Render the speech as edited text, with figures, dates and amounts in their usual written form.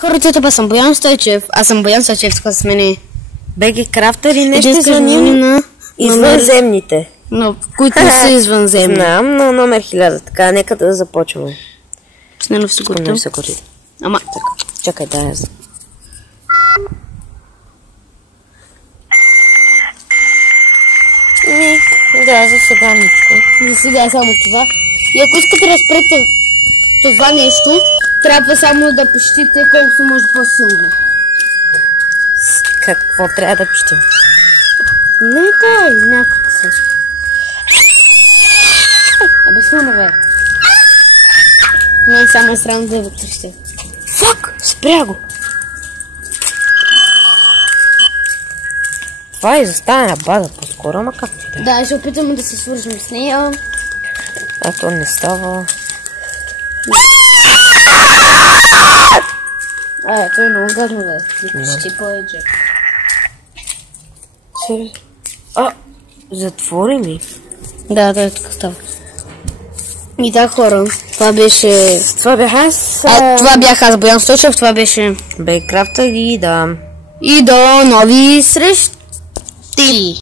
Хората, това съм Боян Стойчев. Аз съм Боян Стойчев, така с мене. БГ Крафтър и нещо Искаш звъним на извънземните. но които не са извънземни. Знам, на номер 1000. Така, нека да започваме. Снено в секунда. Ама, Чакай, да, аз. Да, за сега нищо. за сега е само това. И ако искате да спрете това нещо, трябва само да пищите колкото може по-силно. Какво трябва да пищим? Не, дай, някак се. Абе, силно, бе. Не, само е странно да вътреште. Фак! Спря го! Това е изоставена база по-скоро, ама как ти Да, ще опитаме да се свържем с нея. А то не става. Това е много гадно, бе. Ще повече. Затвори ми. Да, така става. И да, хора, това беше... Това бях аз. това бях аз, Боян Стойчев, това беше... БГ Крафтър и да. И до нови срещи!